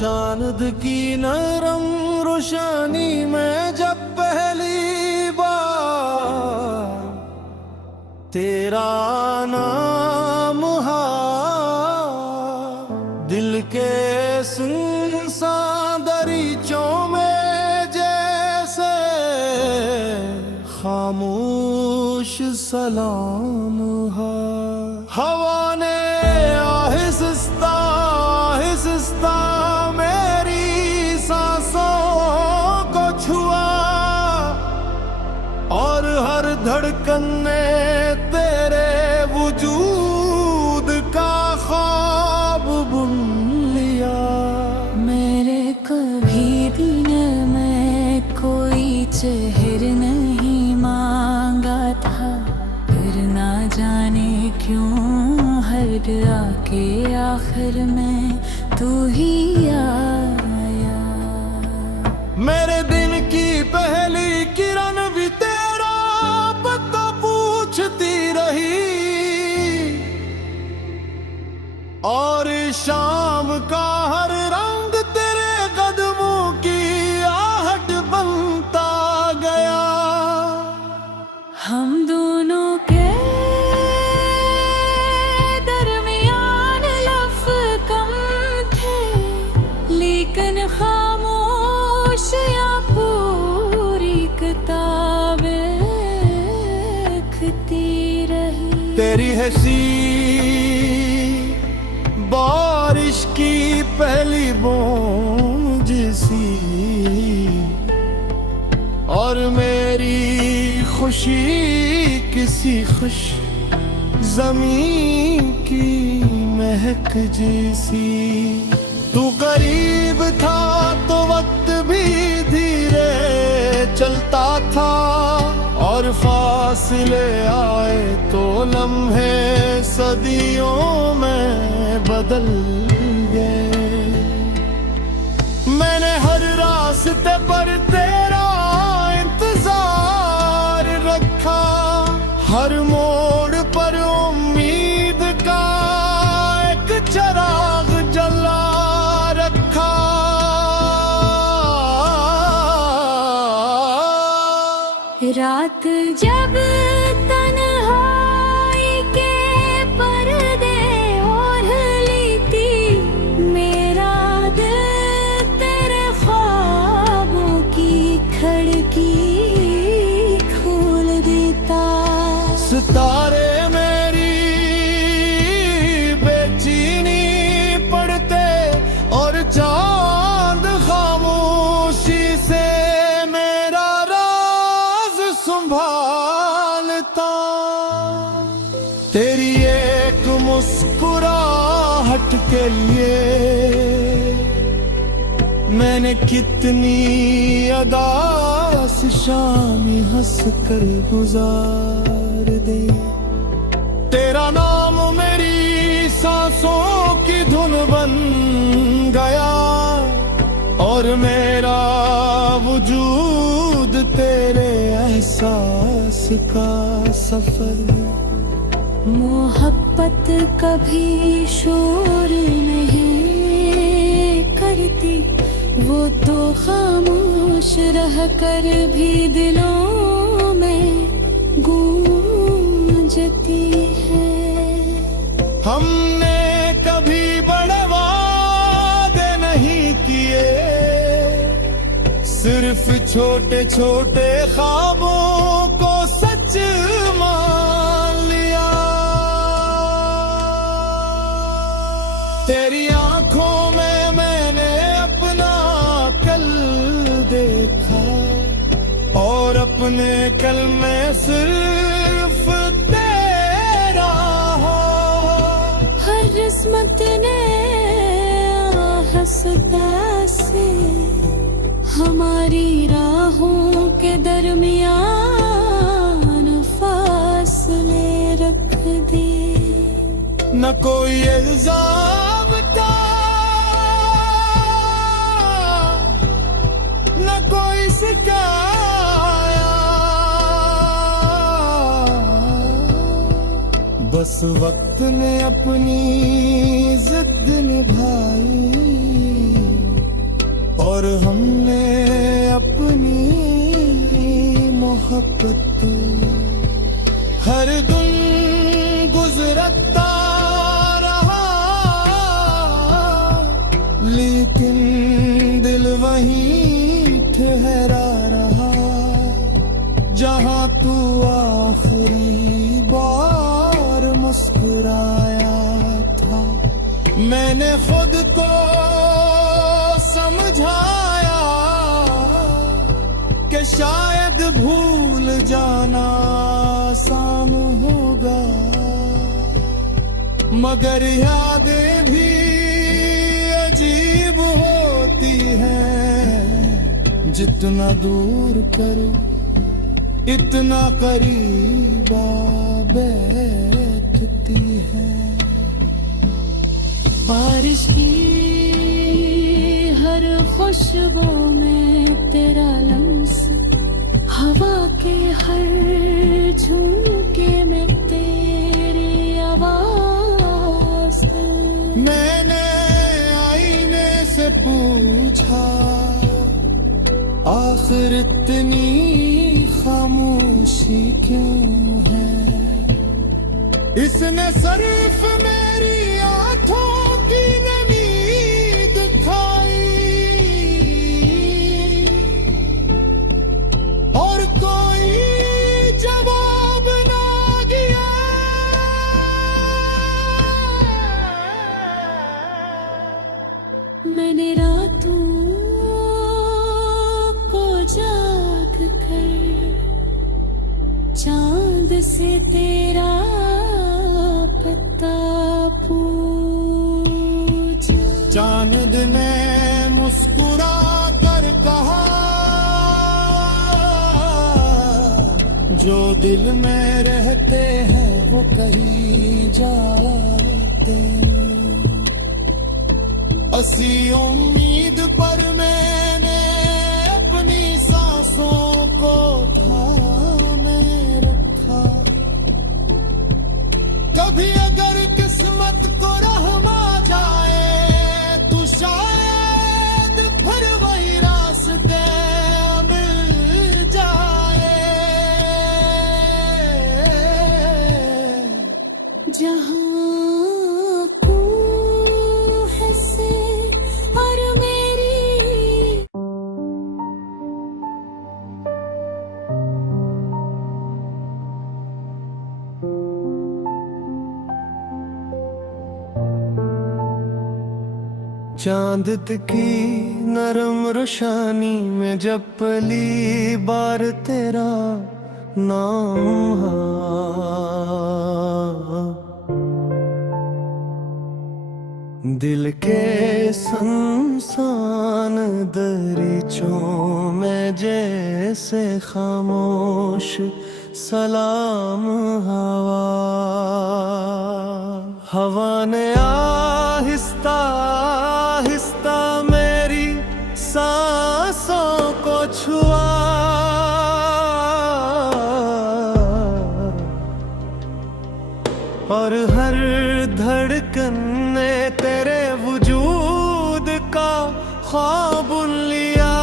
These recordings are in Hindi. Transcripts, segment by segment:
चांद की नरम रोशनी में जब पहली बार तेरा नाम हा, दिल के सुनसान दरीचों में जैसे खामोश सलाम हा। हवा ने आहिस्ता आहिस्ता मेरी सांसों को छुआ और हर धड़कन ने तेरे वजूद का ख्वाब बुन लिया। मेरे कभी दिन में कोई चेहर नहीं मांगा था, फिर ना जाने क्यों हर आके आखिर में तू ही आया। मेरे दिन की पहली किरण भी तेरा पता पूछती रही, और शाम का हर रंग तेरे कदमों की आहट बनता गया। हम दोनों के दरमियान लफ्ज़ कम थे, लेकिन खामोशियाँ पूरी किताबें लिखती रही। तेरी हंसी बारिश की पहली बूंद सी, और मेरी खुशी किसी खुश ज़मीन की महक जैसी। तू करीब था तो वक्त भी धीरे चलता था, और फासले आए तो लम्हे सदियों में बदल गए। मैंने हर रास्ते पर तेरा इंतजार रखा, हर मोड़ पर उम्मीद का एक चिराग जला रखा। रात जब तन्हाई के पर्दे ओढ़ लेती, मेरा दिल तेरे ख्वाबों की खिड़की खोल देता। सितारे मेरी बेचैनी पढ़ते, और चांद खामोशी से मेरा राज संभालता। तेरी एक मुस्कुराहट के लिए मैंने कितनी अदास शामी हंस कर गुजार दी। तेरा नाम मेरी सांसों की धुन बन गया, और मेरा वजूद तेरे एहसास का सफर। मोहब्बत कभी शोर नहीं करती, वो तो खामोश रह कर भी दिलों में गूंजती है। हमने कभी बड़े वादे नहीं किए, सिर्फ छोटे छोटे ख्वाबों को सच मान लिया। तेरी आंखों में मैंने अपना कल देखा, और अपने कल में सिर्फ तेरा हो। हर किस्मत ने हंसता से हमारी राहों के दरमियान फासले रख दिए। न कोई इल्जाम था, न कोई शिकायत, बस वक्त ने अपनी जिद निभाई। और हमने अपनी मोहब्बत हर दिन गुजरता रहा, लेकिन दिल वहीं ठहरा रहा जहां तू आखिरी बार मुस्कुराया था। मैंने खुद को समझाया कि शायद भूल जाना आसान होगा, मगर यादें भी अजीब होती हैं। जितना दूर करो इतना करीब आ बैठती है। बारिश की हर खुशबू में तेरा लम्स, हवा के हर झोंके में तेरी आवाज है। मैंने आईने से पूछा, आखिर इतनी खामोशी क्यों है? इसने सिर्फ मेरी आंखों की नमी दिखाई और कोई जवाब ना दिया। मैंने रातों को जाग कर चांद से तेरा पता पूछा। चांद ने मुस्कुरा कर कहा, जो दिल में रहते हैं वो कहीं जाते। असी उम्मीद पर मैंने अपनी सांसों को थामे रखा। कभी अगर किस्मत को रहम आ जाए तो शायद फिर वही रास्ते मिल जाए जहाँ चांद की नरम रोशनी में जब पहली बार तेरा नाम दिल के संसान दरीचों में जैसे खामोश सलाम हवा ने आहिस्ता आहिस्ता मेरी सांसों को छुआ और हर धड़कन ने तेरे वजूद का ख्वाब लिया।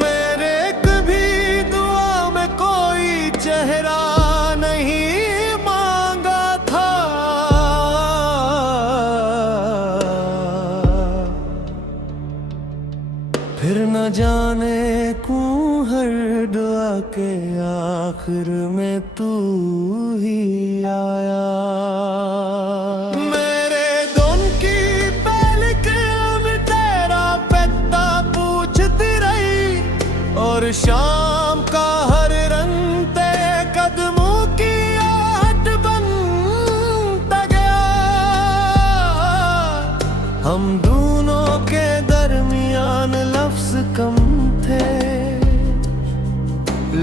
मेरे कभी दुआ में कोई चेहरा नहीं मांगा था, फिर न जाने क्यों हर दुआ के आखिर में तू ही आया। मेरे दोन की पहली कलम तेरा पता पूछती रही और शाम का हर रंग तेरे कदमों की आहट बनता गया। हम दोनों के दरमियान लफ्ज कम थे,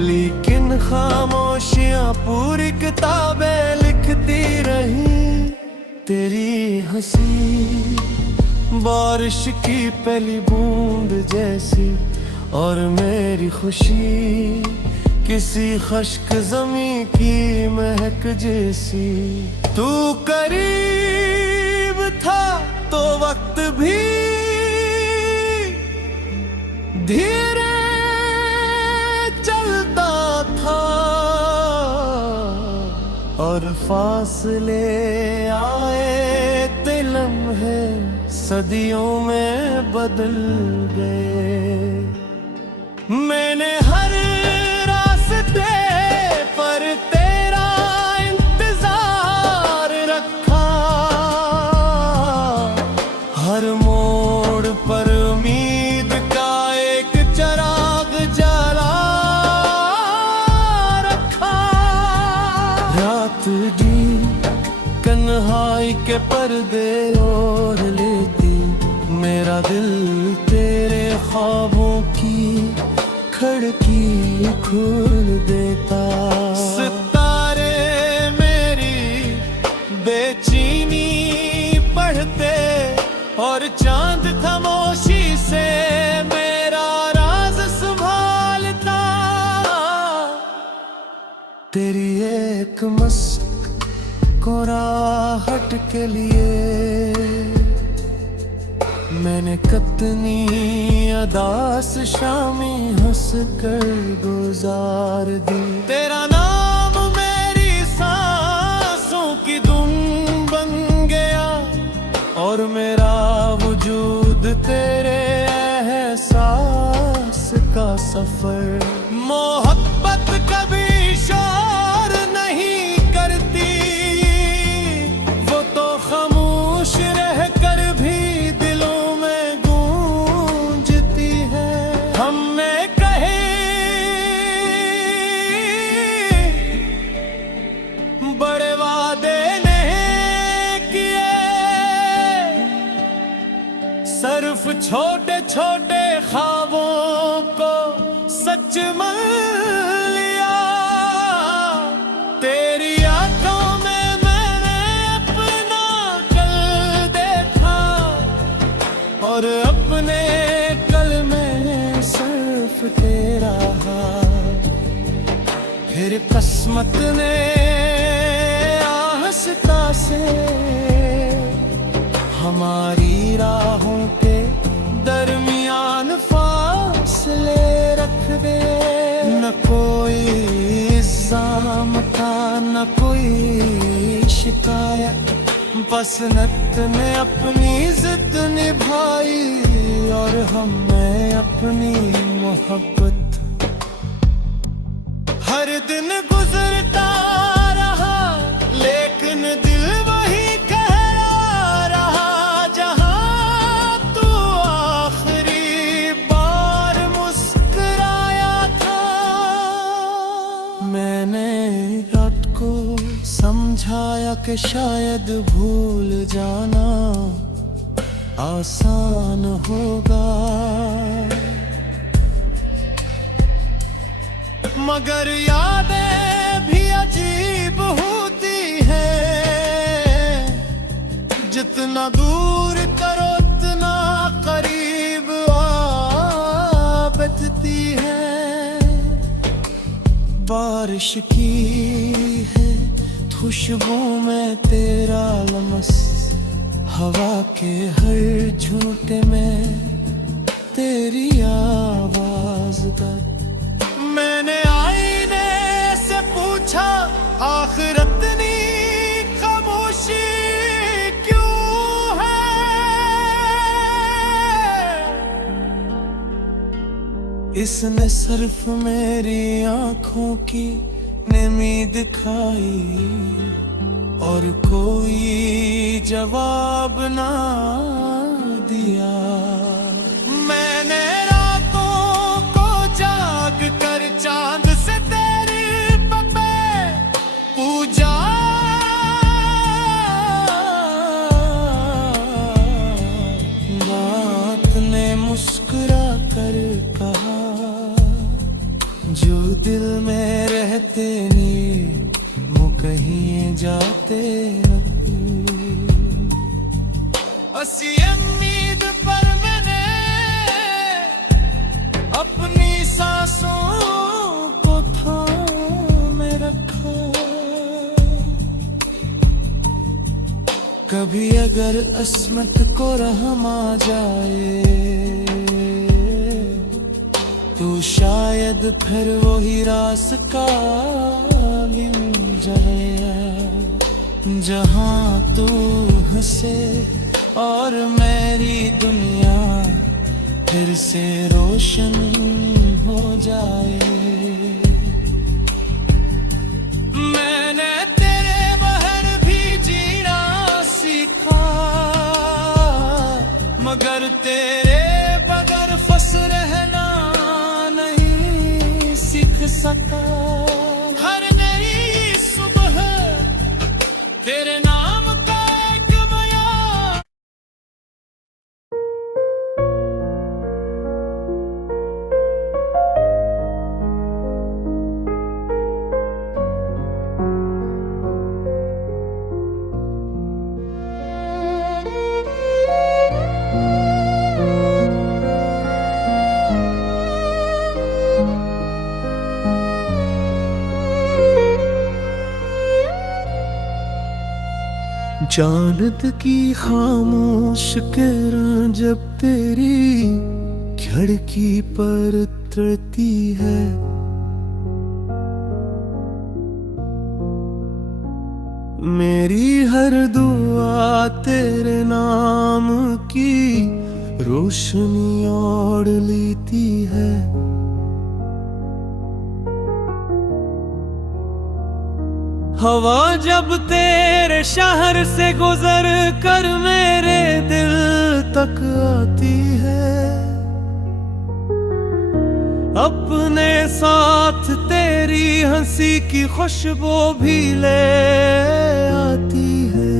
लेकिन खामोशियां पूरी किताबें लिखती रही। तेरी हंसी बारिश की पहली बूंद जैसी और मेरी खुशी किसी खुश्क ज़मीं की महक जैसी। तू करीब वक्त भी धीरे चलता था और फासले आए ते लम्हे सदियों में बदल गए। मैंने हर रास्ते पर तेरा इंतजार रखा, हर मोड़ पर उम्मीद का एक चिराग जला रखा। रात जी कन्हाई के पर्दे ओढ़ लेती, मेरा दिल तेरे ख्वाबों की खिड़की खोल देता। सितारे मेरी बेचैनी पढ़ते और चांद खामोशी से मेरा राज संभालता। तेरी एक मुस्कुराहट के लिए मैंने कितनी अदास शामी हंस कर गुजार दी। तेरा नाम मेरी सांसों की धुन बन गया और मेरा वजूद तेरे एहसास का सफर। मोहब्बत कभी शोर नहीं करती, वो तो खामोश रह कर भी बड़े वादे नहीं किए, सिर्फ छोटे छोटे ख्वाबों को सच मान लिया। तेरी आंखों में मैंने अपना कल देखा और अपने कल में सिर्फ तेरा हाथ। फिर किस्मत ने आहिस्ता से हमारी राहों के दरमियान फासले रख दे। न कोई इल्जाम था न कोई शिकायत, बस नत ने अपनी जिद निभाई और हमें अपनी मोहब्बत। हर दिन गुजरता रहा लेकिन दिल वही कह रहा, जहां तू आखिरी बार मुस्कुराया था। मैंने रात को समझाया कि शायद भूल जाना आसान होगा, मगर यादें भी अजीब होती हैं। जितना दूर करो उतना करीब आ बैठती है। बारिश की है खुशबू में तेरा लमस, हवा के हर झूठे में तेरी आवाज दर्द। मैंने आईने से पूछा आखिरत नी खामोशी क्यों है। इसने सिर्फ मेरी आंखों की नमी दिखाई और कोई जवाब ना दिया। मैंने कर चांद से तेरी पपे पूजा, रात ने मुस्कुरा कर कहा, जो दिल में रहते नहीं वो कहीं जाते नहीं। असी उम्मीद पर मैंने अपनी सांसों को थामे रखा। कभी अगर अस्मत को रहम आ जाए तो शायद फिर वही रास्ता मिल जाए जहाँ तू हंसे और मेरी दुनिया फिर से रोशन हो जाए। मैंने तेरे बहर भी जीना सीखा मगर तेरे बगैर फंस रहना नहीं सीख सका। हर नई सुबह तेरे नाम का एक बयान। चांद की खामोश किरण जब तेरी खिड़की पर उतरती है मेरी हर दुआ तेरे नाम की रोशनी ओढ़ लेती है। हवा जब तेरे शहर से गुजर कर मेरे दिल तक आती है अपने साथ तेरी हंसी की खुशबू भी ले आती है।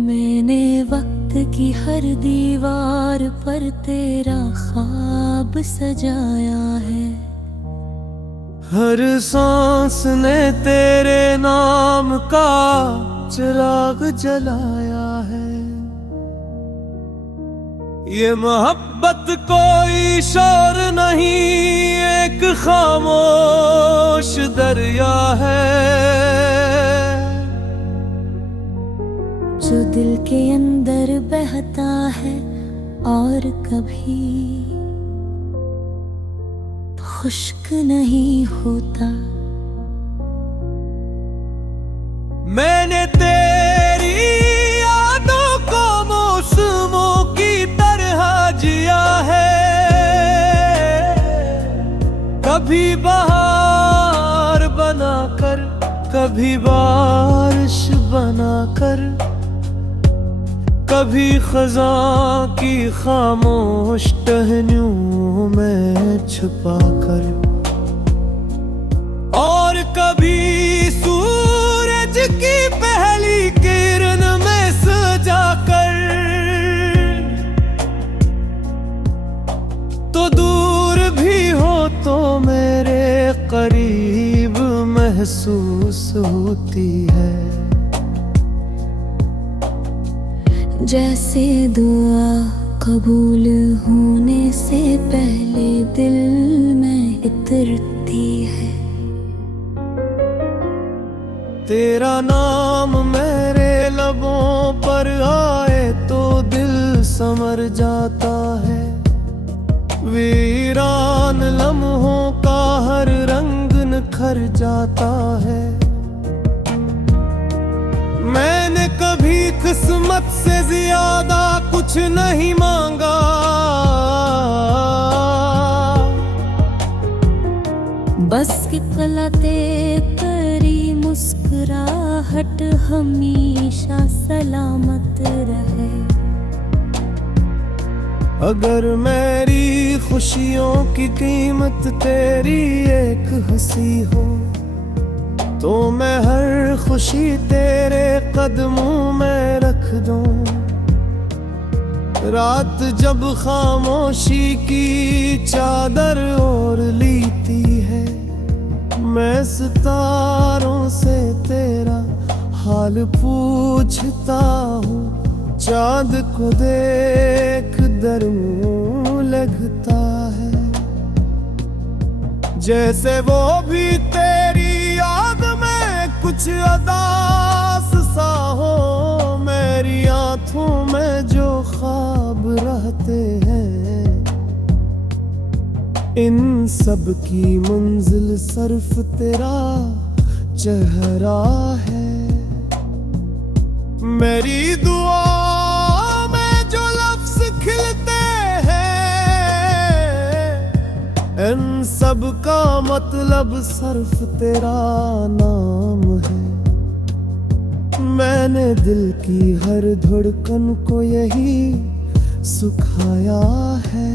मैंने वक्त की हर दीवार पर तेरा ख्वाब सजाया है हर सांस ने तेरे नाम का चिराग जलाया है। ये मोहब्बत कोई शोर नहीं एक खामोश दरिया है जो दिल के अंदर बहता है और कभी खुश्क नहीं होता। मैंने तेरी यादों को मौसमों की तरह जिया है कभी बहार बनाकर कभी बारिश बनाकर कभी खज़ां की खामोश टहनियों में छुपाकर और कभी सूरज की पहली किरण में सजाकर। तो दूर भी हो तो मेरे करीब महसूस होती है जैसे दुआ कबूल होने से पहले दिल में इतरती है। तेरा नाम मेरे लबों पर आए तो दिल संवर जाता है वीरान लम्हों का हर रंग निखर जाता है। मैंने कभी किस्मत से ज्यादा कुछ नहीं मांगा बस किफलते तेरी मुस्कुराहट हमेशा सलामत रहे। अगर मेरी खुशियों की कीमत तेरी एक हंसी हो तो मैं हर खुशी तेरे कदमों में रख दूं। रात जब खामोशी की चादर ओढ़ लेती है मैं सितारों से तेरा हाल पूछता हूँ चाँद को देख दरमू लगता है जैसे वो भी तेरी याद कुछ अदास सा हो मेरी आंखों में जो ख्वाब रहते हैं, इन सब की मंजिल सिर्फ तेरा चेहरा है। मेरी दुआ में जो लफ्ज खिलते हैं, इन सब का मतलब सिर्फ तेरा नाम है। मैंने दिल की हर धड़कन को यही सुखाया है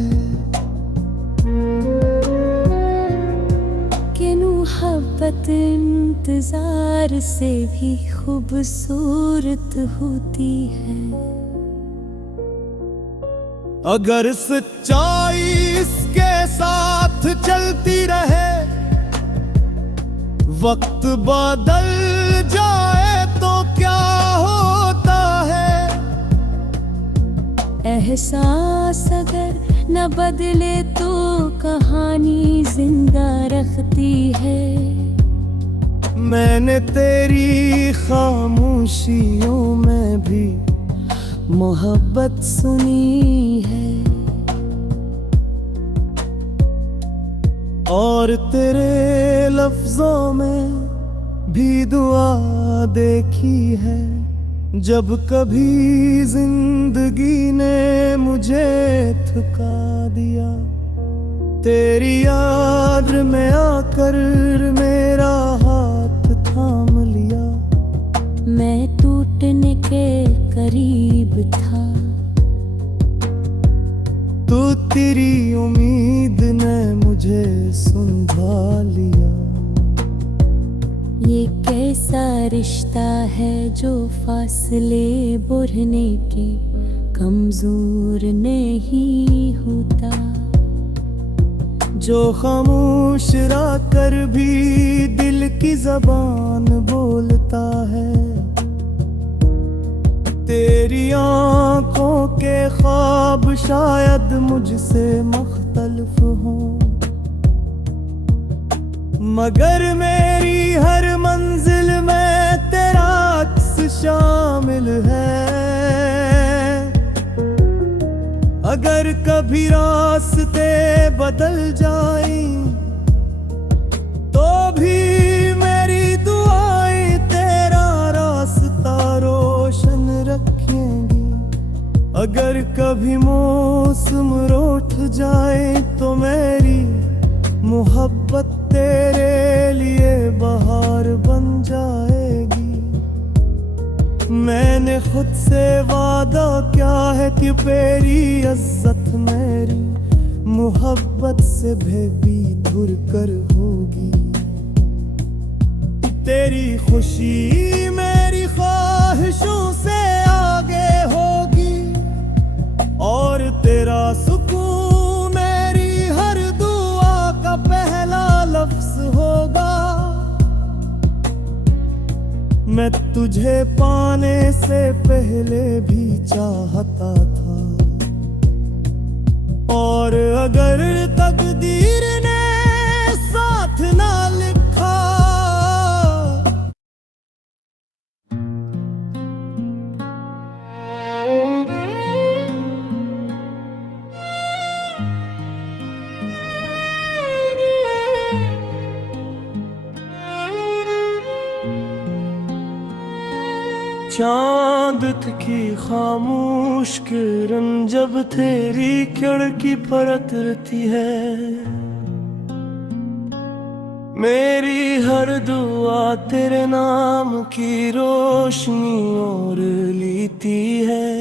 कि मोहब्बत इंतजार से भी खूबसूरत होती है। अगर सच्चाई इसके साथ चलती रहे, वक्त बदल जाए तो क्या होता है। एहसास अगर न बदले तो कहानी जिंदा रखती है। मैंने तेरी खामोशियों में भी मोहब्बत सुनी है, और तेरे लफ्जों में भी दुआ देखी है। जब कभी जिंदगी ने मुझे थका दिया, तेरी याद में आकर मेरा हाथ थाम लिया। मैं टूटने के करीब था, तो तेरी उम्मीद ने मुझे सुलझा लिया। ये कैसा रिश्ता है जो फासले बढ़ने के कमजोर नहीं होता, जो खामोश रहकर भी दिल की जबान बोलता है। तेरी आंखों के ख्वाब शायद मुझसे मुख्तलिफ हों, मगर मेरी हर मंजिल में तेरा अक्स शामिल है। अगर कभी रास्ते बदल जाएं, तो भी मेरी दुआएं तेरा रास्ता रोशन रखेंगी। अगर कभी मौसम रूठ जाए, तो मेरी मोहब्बत तेरे लिए बहार बन जाएगी। मैंने खुद से वादा किया है कि तेरी इज्जत मेरी मोहब्बत से भी दूर कर होगी। तेरी खुशी मेरी ख्वाहिशों से आगे होगी, और तेरा सुकून मेरी हर दुआ का पहला लफ्ज होगा। मैं तुझे पाने से पहले भी चाहता था, और अगर तकदीर ने साथ ना लिखा, चांद की खामोश किरण जब तेरी खिड़की पर उतरती है, मेरी हर दुआ तेरे नाम की रोशनी और लेती है।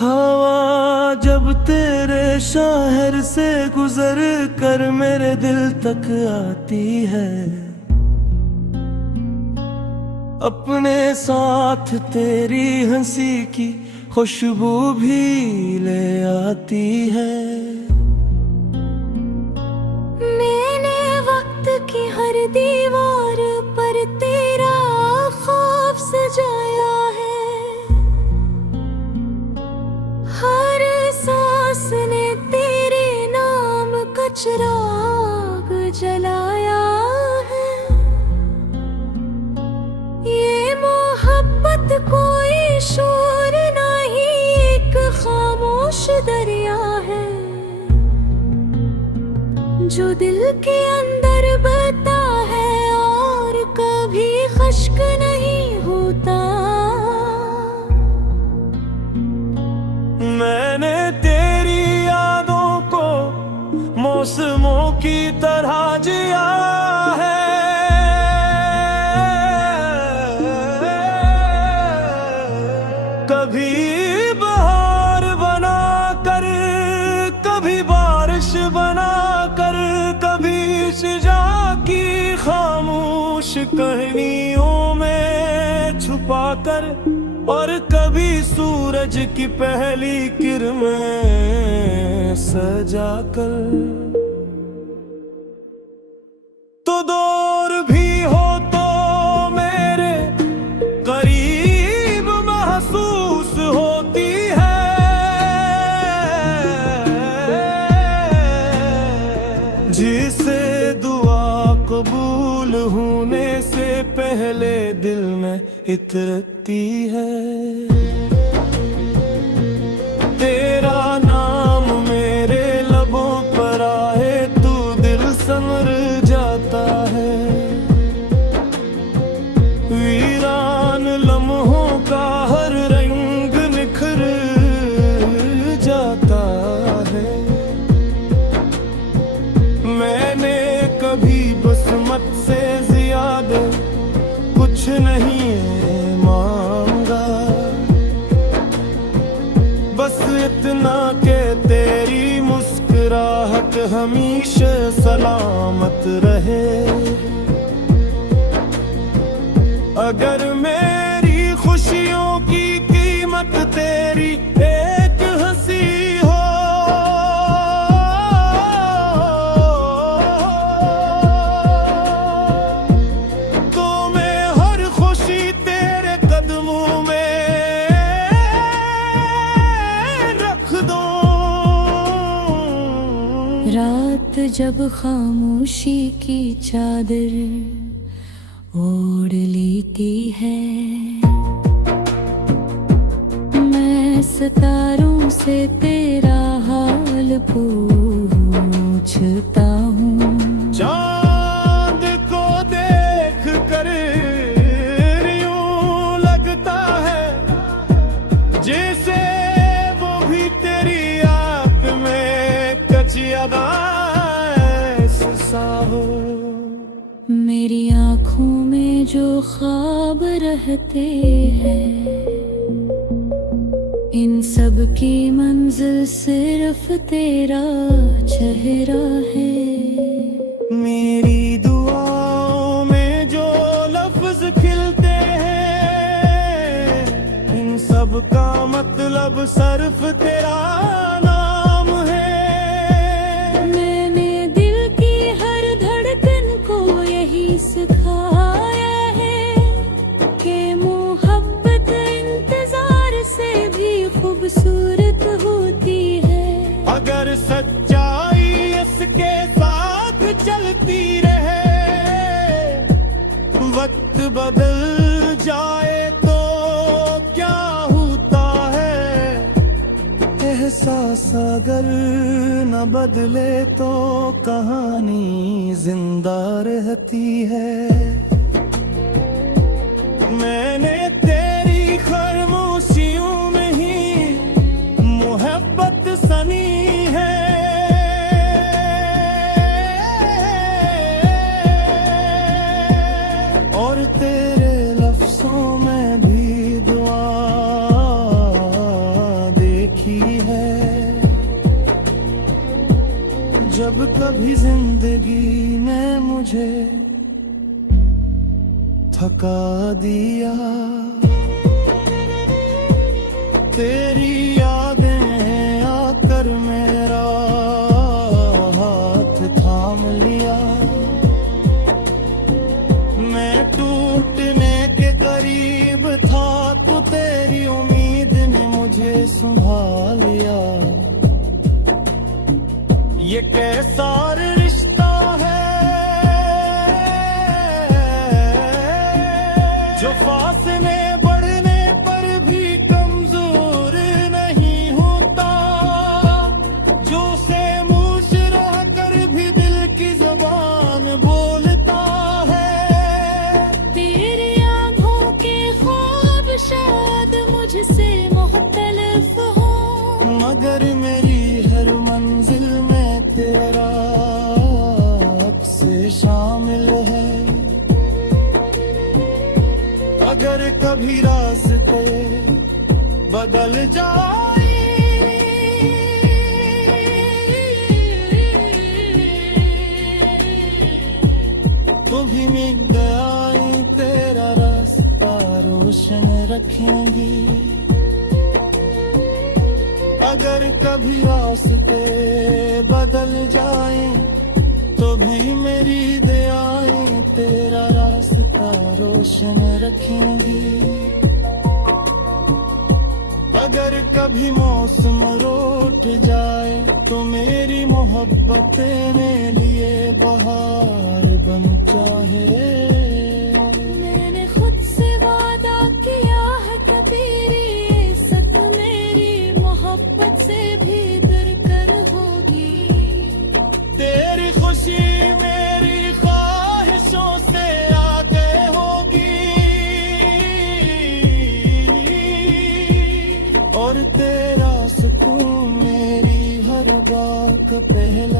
हवा जब तेरे शहर से गुजर कर मेरे दिल तक आती है, अपने साथ तेरी हंसी की खुशबू भी ले आती है। मैंने वक्त की हर दीवार पर तेरा खौफ सजाया है, हर सांस ने तेरे नाम का चिराग जलाया है। जो दिल के अंदर बता है और कभी खश्क नहीं होता। मैंने तेरी यादों को मौसमों की तरह जिया है। कभी बहार बना कर, कभी बारिश बना कर, कभी शिजा की खामोश कहानियों में छुपा कर, और कभी सूरज की पहली किरणें सजा कर। तो दूर भी हो तो मेरे करीब महसूस होती है। जिसे दुआ कबूल होने से पहले दिल में इतरती है। तेरा नाम मेरे लबों पर आए तू दिल संवर जाता है। वीरान लम्हों का हर रंग निखर जाता है। मैंने कभी बसमत से ज्यादा कुछ नहीं मांगा, बस इतना के तेरी मुस्कुराहट हमेशा सलामत रहे। अगर मेरी खुशियों की कीमत तेरी एक हंसी हो, रात जब खामोशी की चादर ओढ़ लेती है, मैं सितारों से तेरा हाल पूछता हूँ। चांद को देख कर यूं लगता है जैसे वो भी तेरी आँख में कच्ची आवाज़ सा हो। मेरी आँखों में जो ख्वाब रहते हैं, इन सब की मंजिल सिर्फ तेरा चेहरा है। मेरी दुआओं में जो लफ्ज खिलते हैं, इन सब का मतलब सिर्फ तेरा नाम है। मैंने दिल की हर धड़कन को यही सिखाया है कि मोहब्बत इंतजार से भी खूबसूरत होती है। अगर सच्चाई इसके साथ चलती रहे, वक्त बदल जाए तो क्या होता है। एहसास अगर न बदले तो कहानी जिंदा रहती है। मैंने तेरी खामोशियों में ही मोहब्बत सनी है। और तेरे लफ्जों में भी दुआ देखी है। जब कभी जिंदगी ने मुझे थका दिया, तेरी यादें आकर मेरा हाथ थाम लिया। मैं टूटने के करीब था तो तेरी उम्मीद ने मुझे संभाल लिया। ये कैसा रिश्ता है जो फासले बढ़ने पर भी कमजोर नहीं होता, जो से मुँह रह कर भी दिल अगर कभी रास्ते बदल जाए तो भी मिल गया तेरा रास्ता रोशन रखेंगी। अगर कभी रास्ते बदल जाए तो भी मेरी दयाएं तेरा रास्ता रोशन रखेंगी। अगर कभी मौसम रूठ जाए तो मेरी मोहब्बत मेरे लिए बहार बन चाहे। मैंने खुद से वादा किया है कबीरी इज्जत मेरी मोहब्बत से भी दरकर होगी। तेरी खुशी मेरी ख्वाहिशों से आगे होगी और तेरा सुकून मेरी हर बात का पहला